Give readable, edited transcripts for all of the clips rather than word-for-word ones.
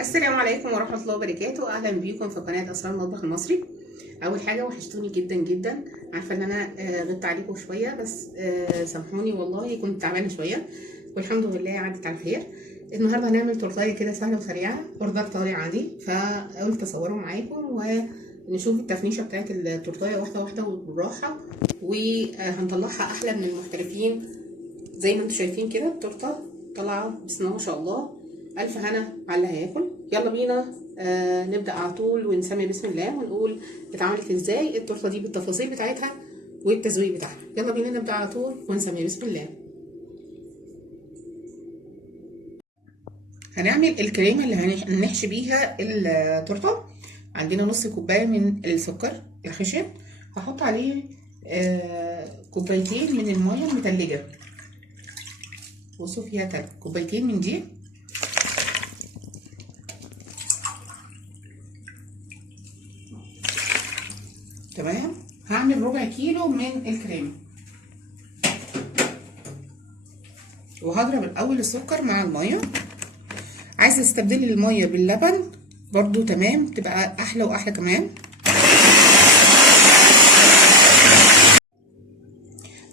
السلام عليكم ورحمة الله وبركاته. أهلا بيكم في قناة أسرار المطبخ المصري. أول حاجة وحشتوني جدا جدا، عارفة إن أنا غبت عليكم شوية، بس سامحوني والله كنت تعبانة شوية والحمد لله عدت على خير. النهاردة هنعمل تورتاية كده سهلة وسريعة، أوردر طارئ عادي، فقلت أصوره معاكم ونشوف التفنيشة بتاعت التورتاية واحدة واحدة وبالراحة، وهنطلعها أحلى من المحترفين. زي ما انتم شايفين كده التورته طالعه بسم الله ما شاء الله. الف هنا على اللي هياكل. يلا بينا نبدا على طول ونسمي بسم الله ونقول اتعملت ازاي التورته دي بالتفاصيل بتاعتها والتزويق بتاعها. يلا بينا نبدا على طول ونسمي بسم الله. هنعمل الكريمه اللي هنحشي بيها التورته. عندنا نص كوبايه من السكر الخشن، هحط عليه كوبايتين من الميه المتلجه. بصوا فيها تلج، كوبايتين من دي. تمام. هعمل ربع كيلو من الكريمه، وهضرب الاول السكر مع الميه. عايزه تستبدلي الميه باللبن برضو تمام، تبقى احلى واحلى كمان.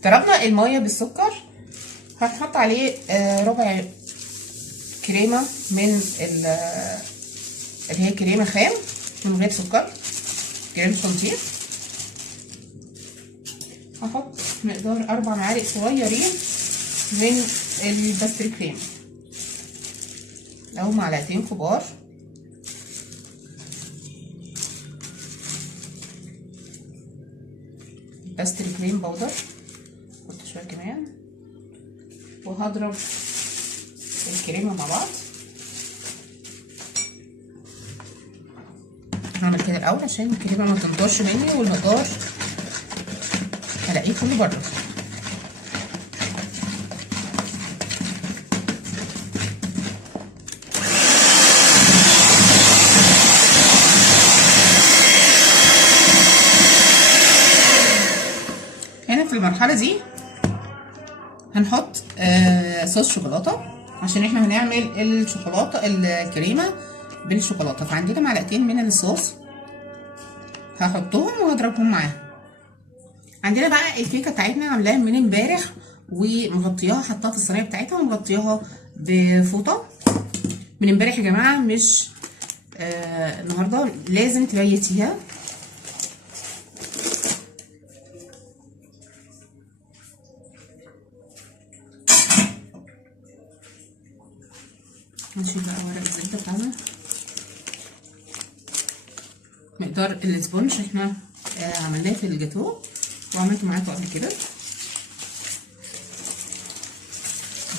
ضربنا الميه بالسكر، هنحط عليه ربع كريمه من اللي هي كريمه خام من غير سكر، كريم شانتيه. هحط مقدار 4 معالق صغيرين من الباستري كريم او معلقتين كبار. باستري كريم باودر، حط شويه كمان، وهضرب الكريمه مع بعض. هعمل كده الاول عشان الكريمه ما تنطرش مني والمقدار هلاقيه كله بره. هنا في المرحله دي هنحط صوص شوكولاته، عشان احنا هنعمل الشوكولاته الكريمه بالشوكولاته. فعندنا معلقتين من الصوص هحطهم وهضربهم معاها. عندنا بقى الكيكه بتاعتنا عاملاها من امبارح ومغطياها، حطاها في الصينيه بتاعتها ومغطياها بفوطه من امبارح يا جماعه، مش النهارده، لازم تبيتيها. هنشيل بقى ورق الزبده بتاعنا. مقدار الاسبونج احنا عملناه في الجاتو وعملته معاكم قبل كده.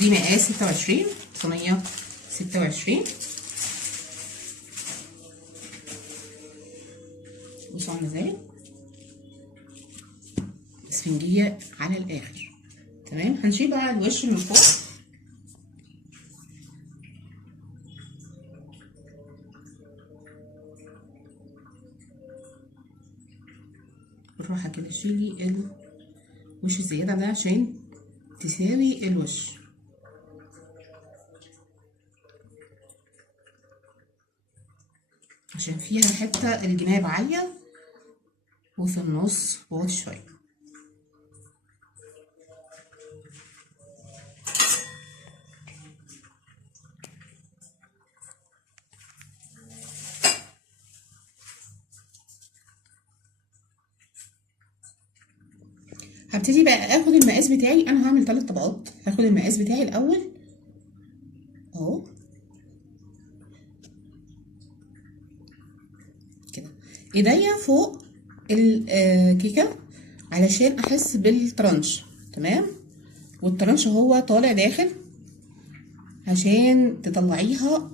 دي مقاس 26، صينيه 26. بصوا عامله ازاي، اسفنجيه على الاخر. تمام. هنشيل بقى الوش من فوق. بالراحه كده شيلي الوش الزياده ده عشان تساوي الوش. عشان فيها حته الجناب عاليه وفي النص واطي شويه. هبتدي بقى اخد المقاس بتاعي. انا هعمل 3 طبقات. هاخد المقاس بتاعي الاول اهو كده، ايديا فوق الكيكه علشان احس بالترانش. تمام. والترانش هو طالع داخل عشان تطلعيها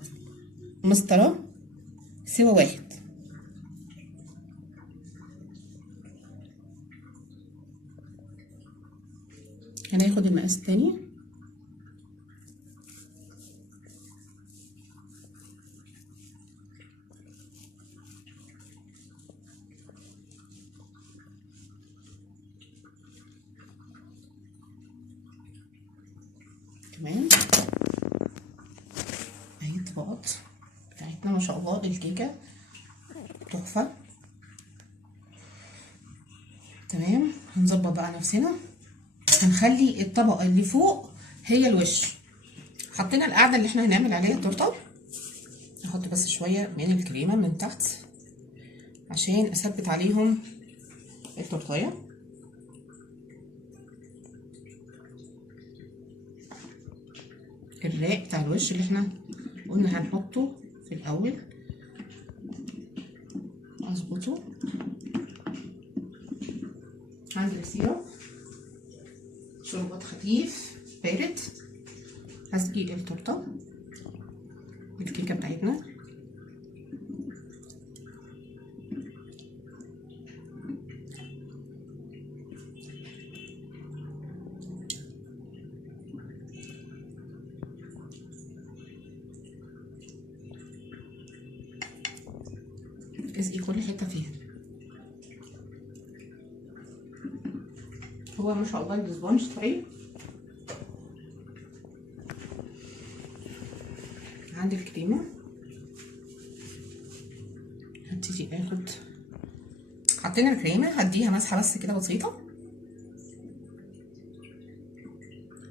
مسطره سوا واحد. هناخد المقاس التاني. تمام. اهي الطبقات بتاعتنا ما شاء الله الكيكه تحفه. تمام، هنظبط بقى نفسنا، هنخلي الطبقه اللي فوق هي الوش. حطينا القاعده اللي احنا هنعمل عليها التورته، نحط بس شويه من الكريمه من تحت عشان اثبت عليهم التورتايه. الراق بتاع الوش اللي احنا قلنا هنحطه في الاول اظبطه. عندي سيرب شربات خفيف بارد، هسقي التورته الكيكه بتاعتنا. اسقي كل حته فيها. هو ما شاء الله السبونج طيب. عندي الكريمه، هبتدي اخد، حطينا الكريمه هديها مسحه بس كده بسيطه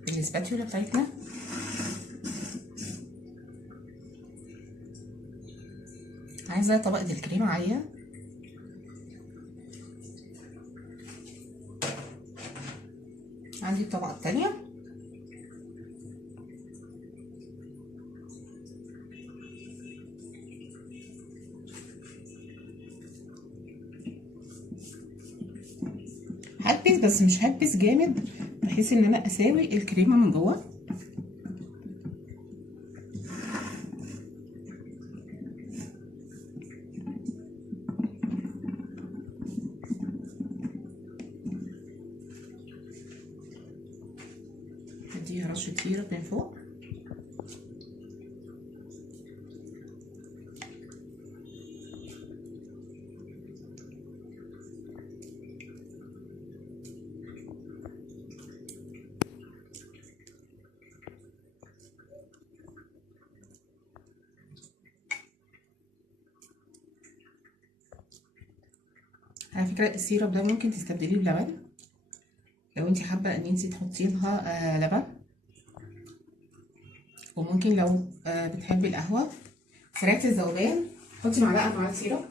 بالسباتيولا بتاعتنا. عايزه طبقه الكريمه عاليه. عندي الطبقه التانية، هكبس بس مش هكبس جامد بحيث ان انا اساوي الكريمه من جوه. هديها رشه سيرب من فوق. على فكره السيرب ده ممكن تستبدليه بلبن لو انت حابه ان انت تحطي لها لبن، وممكن لو بتحبي القهوه سريعه الذوبان حطي معلقه مع السيرب،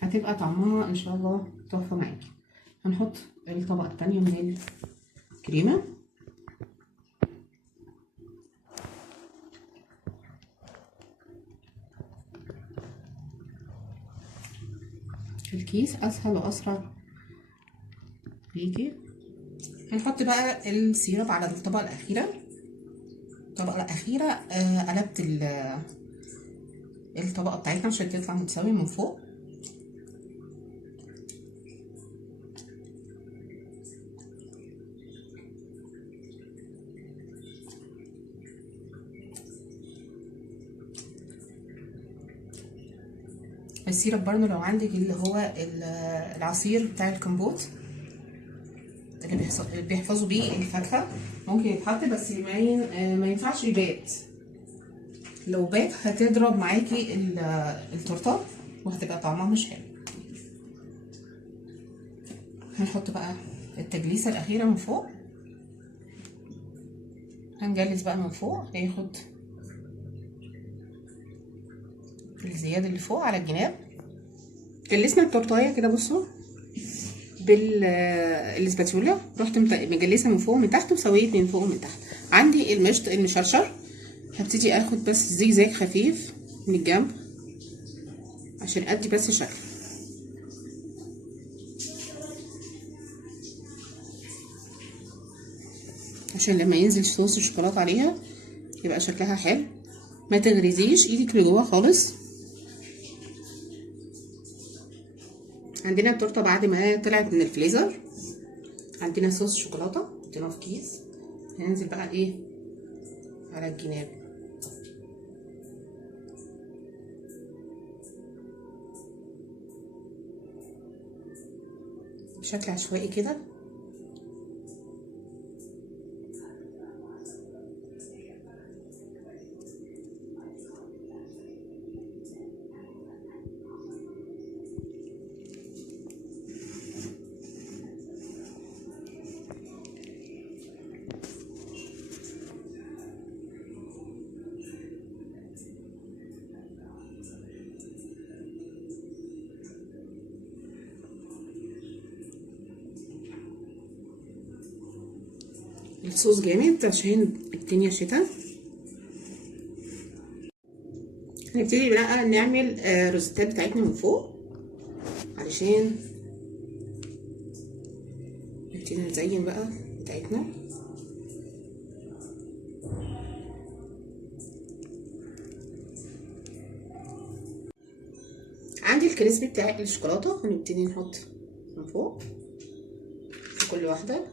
هتبقى طعمها ان شاء الله تحفه معاكي. هنحط الطبقه التانية من الكريمه. الكيس اسهل واسرع ليكي. هنحط بقى السيرب على الطبقه الاخيره. الطبقه الاخيره قلبت الطبقه بتاعتنا عشان تطلع متساويه من فوق. السيرب برضه لو عندك اللي هو العصير بتاع الكمبوت اللي بيحفظوا بيه الفاكهه ممكن يتحط، بس ما ينفعش يبات. لو بات هتضرب معاكي التورته وهتبقى طعمها مش حلو. هنحط بقى التجليسه الاخيره من فوق. هنجلس بقى من فوق هياخد الزياده اللي فوق على الجناب. جلسنا التورتايه كده بصوا بالسباتولا، رحت مجلسه من فوق ومن تحت وسويت من فوق ومن تحت. عندي المشط المشرشر، هبتدي اخد بس زيجزاج خفيف من الجنب عشان ادي بس شكل. عشان لما ينزل صوص الشوكولاته عليها يبقى شكلها حلو. ما تغرزيش ايدك لجوه خالص. عندنا التورته بعد ما طلعت من الفريزر، عندنا صوص شوكولاته حطيناه في كيس. هننزل بقى ايه على الجناب. بشكل عشوائي كده. الصوص جامد عشان الدنيا شتا. هنبتدي بقى نعمل الروزيتات بتاعتنا من فوق علشان نبتدي نزين بقى بتاعتنا. عندي الكريسبي بتاع الشوكولاته، هنبتدي نحط من فوق في كل واحده.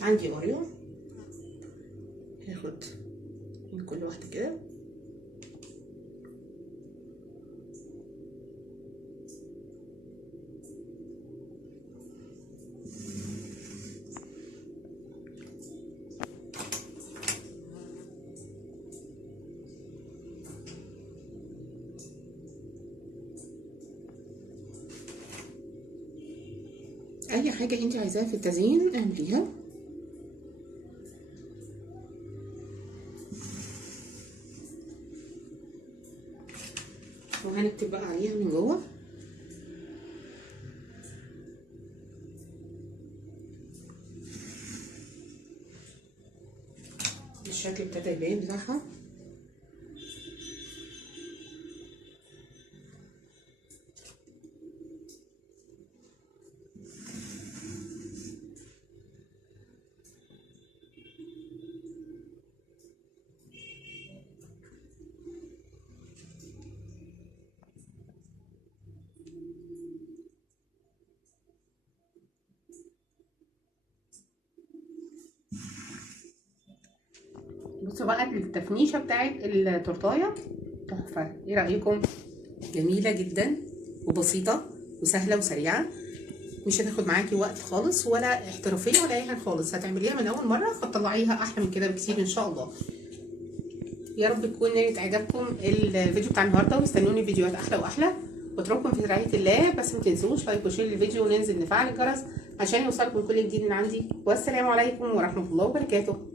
عندي اوريو، هاخد من كل واحده كده. اي حاجه انت عايزاها في التزيين اعمليها. وهنكتب بقى عليها من جوه الشكل ابتدى يبان بتاعها. بصوا بقى التفنيشه بتاعت التورتايه تحفه، ايه رايكم؟ جميله جدا وبسيطه وسهله وسريعه، مش هتاخد معاكي وقت خالص ولا احترافيه ولا اي حاجه خالص. هتعمليها من اول مره فتطلعيها احلى من كده بكتير ان شاء الله. يا رب تكون نالت اعجابكم الفيديو بتاع النهارده، واستنوني فيديوهات احلى واحلى، واترككم في رعايه الله. بس ما تنسوش لايك وشير للفيديو، وننزل نفعل الجرس عشان يوصلكم كل جديد من عندي. والسلام عليكم ورحمه الله وبركاته.